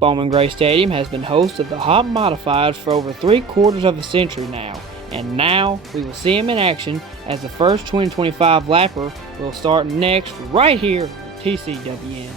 Bowman Gray Stadium has been host of the Hot Modifieds for over 3/4 of a century now, and now we will see him in action as the first 2025 lapper will start next right here on TCWN.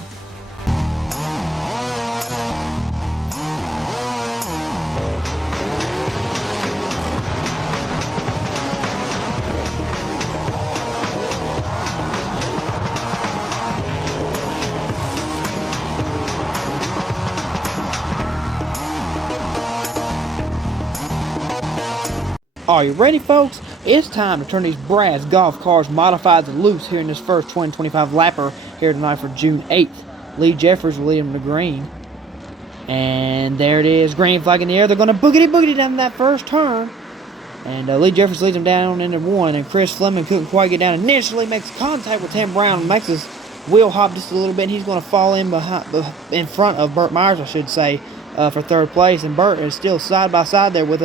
Are you ready, folks? It's time to turn these brass golf cars modifieds loose here in this first 2025 lapper here tonight for June 8th. Lee Jeffers will lead them to green. And there it is, green flag in the air. They're going to boogity down that first turn. And Lee Jeffers leads them down into one. And Chris Fleming couldn't quite get down. Initially makes contact with Tim Brown. Makes his wheel hop just a little bit. And he's going to fall in front of Burt Myers, I should say, for third place. And Burt is still side by side there with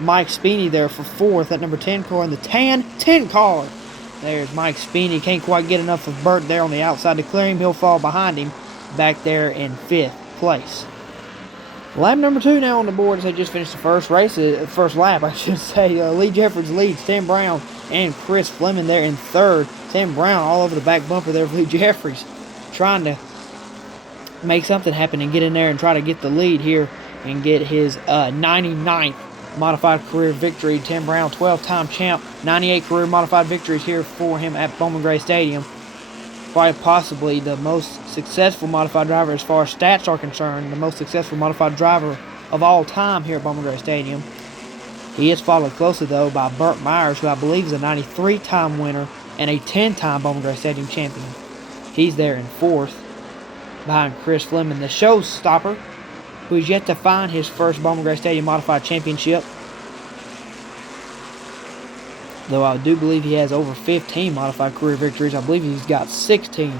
Mike Speeney there for fourth at number 10 car in the tan 10 car. There's Mike Speeney. Can't quite get enough of Burt there on the outside to clear him. He'll fall behind him back there in fifth place. Lap number 2 now on the board as they just finished the first lap, I should say. Lee Jeffers leads Tim Brown and Chris Fleming there in third. Tim Brown all over the back bumper there of Lee Jeffers, trying to make something happen and get in there and try to get the lead here and get his 99th modified career victory. Tim Brown, 12-time champ, 98 career modified victories here for him at Bowman Gray Stadium. Quite possibly the most successful modified driver as far as stats are concerned, the most successful modified driver of all time here at Bowman Gray Stadium. He is followed closely, though, by Burt Myers, who I believe is a 93-time winner and a 10-time Bowman Gray Stadium champion. He's there in fourth, behind Chris Fleming, the showstopper, who is yet to find his first Bowman Gray Stadium Modified Championship. Though I do believe he has over 15 modified career victories. I believe he's got 16,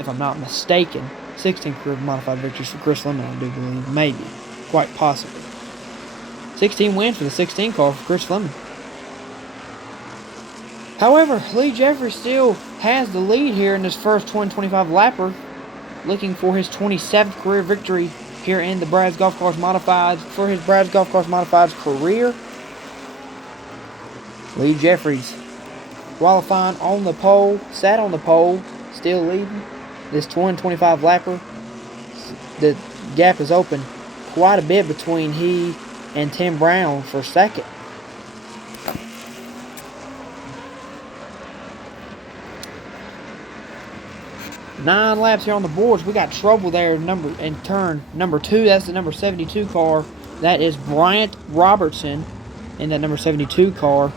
if I'm not mistaken. 16 career modified victories for Chris Fleming, I do believe. Maybe. Quite possibly. 16 wins for the 16 car for Chris Fleming. However, Lee Jeffers still has the lead here in this first 2025 lapper, looking for his 27th career victory here in the Brads Golf Cars Modifieds for his Brads Golf Cars Modifieds career. Lee Jeffries qualifying on the pole, sat on the pole, still leading this 2025 lapper. The gap is open quite a bit between he and Tim Brown for second. Nine laps here on the boards. We got trouble there in turn number 2. That's the number 72 car. That is Bryant Robertson in that number 72 car.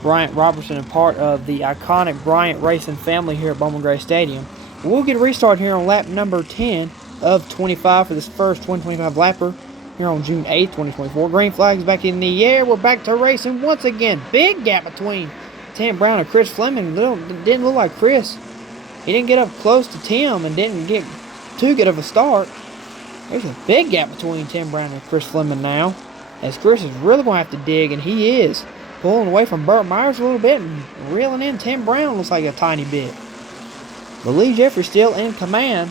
Bryant Robertson, a part of the iconic Bryant Racing family here at Bowman Gray Stadium. We'll get a restart here on lap number 10 of 25 for this first 2025 lapper here on June 8th, 2024. Green flags back in the air. We're back to racing once again. Big gap between Tim Brown and Chris Fleming. Didn't look like Chris. He didn't get up close to Tim and didn't get too good of a start. There's a big gap between Tim Brown and Chris Fleming now, as Chris is really going to have to dig, and he is pulling away from Burt Myers a little bit and reeling in Tim Brown looks like a tiny bit. But Lee Jeffers still in command,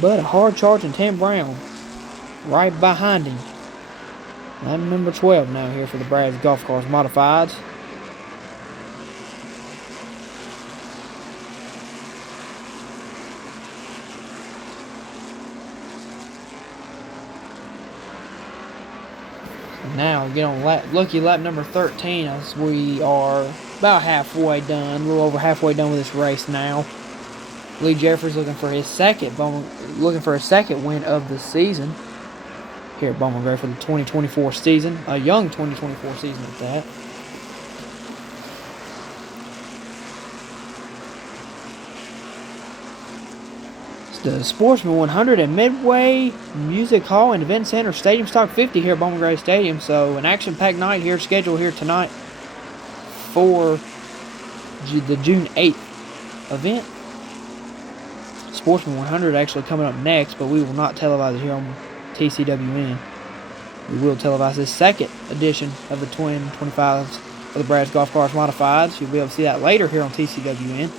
but a hard charging Tim Brown right behind him. Lap number 12 now here for the Brads Golf Cars Modifieds. Now get on lucky lap number 13 as we are about halfway done, a little over halfway done with this race now. Lee Jeffers looking for his second win of the season here at Bowman Gray for the 2024 season, a young 2024 season at that. The Sportsman 100 at Midway Music Hall and Event Center Stadium Stock 50 here at Bowman Gray Stadium. So an action-packed night here scheduled here tonight for the June 8th event. Sportsman 100 actually coming up next, but we will not televise it here on TCWN. We will televise this second edition of the 2025s of the Brads Golf Cars Modifieds. You'll be able to see that later here on TCWN.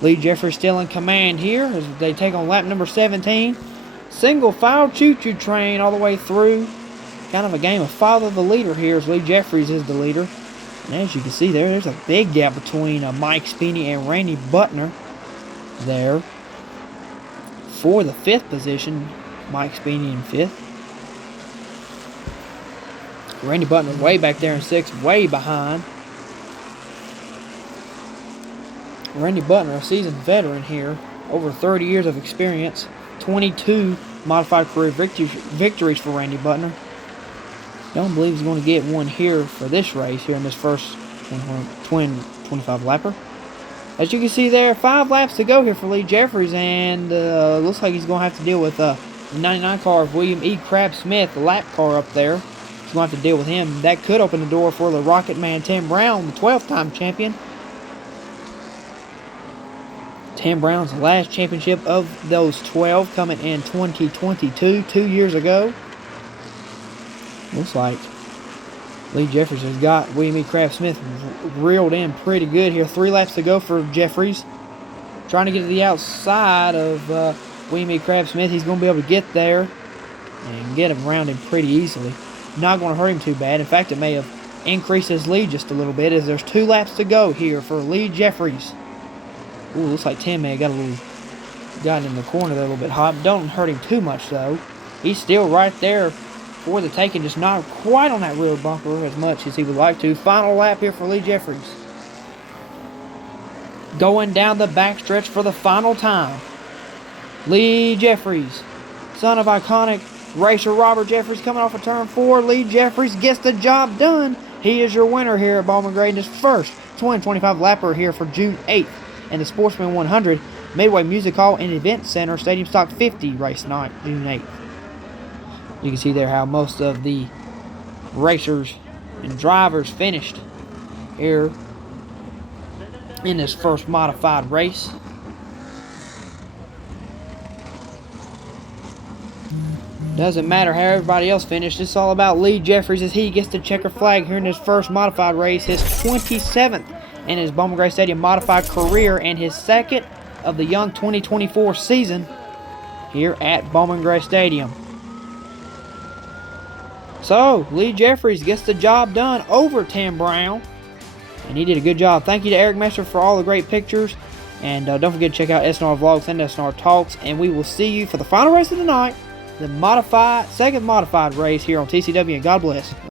Lee Jeffers still in command here as they take on lap number 17. Single file choo-choo train all the way through. Kind of a game of follow the leader here as Lee Jeffries is the leader. And as you can see there's a big gap between Mike Speeney and Randy Butner there. For the 5th position, Mike Speeney in 5th. Randy Butner way back there in 6th, way behind. Randy Butner, a seasoned veteran here, over 30 years of experience, 22 modified career victories for Randy Butner. Don't believe he's going to get one here for this race here in this first 25 lapper. As you can see there, 5 laps to go here for Lee Jeffries, and looks like he's going to have to deal with the 99 car of William E. Crab-Smith, the lap car up there. He's going to have to deal with him. That could open the door for the Rocket Man Tim Brown, the 12th-time champion. Tim Brown's last championship of those 12 coming in 2022, 2 years ago. Looks like Lee Jeffries has got William E. Crab-Smith reeled in pretty good here. 3 laps to go for Jeffries. Trying to get to the outside of William E. Crab-Smith. He's going to be able to get there and get him around him pretty easily. Not going to hurt him too bad. In fact, it may have increased his lead just a little bit as there's 2 laps to go here for Lee Jeffries. Ooh, looks like Tim may have gotten in the corner there a little bit hot. Don't hurt him too much, though. He's still right there for the taking, just not quite on that rear bumper as much as he would like to. Final lap here for Lee Jeffries. Going down the backstretch for the final time. Lee Jeffries, son of iconic racer Robert Jeffries, coming off of turn 4. Lee Jeffries gets the job done. He is your winner here at Bowman Gray in his first 2025 lapper here for June 8th and the Sportsman 100 Midway Music Hall and Event Center Stadium Stock 50 race night, June 8th. You can see there how most of the racers and drivers finished here in this first modified race. Doesn't matter how everybody else finished. It's all about Lee Jeffries as he gets the checker flag here in his first modified race, his 27th in his Bowman Gray Stadium modified career and his 2nd of the young 2024 season here at Bowman Gray Stadium. So, Lee Jeffries gets the job done over Tim Brown. And he did a good job. Thank you to Eric Messer for all the great pictures. And don't forget to check out SNR Vlogs and SNR Talks. And we will see you for the final race of the night, the second modified race here on TCW. And God bless.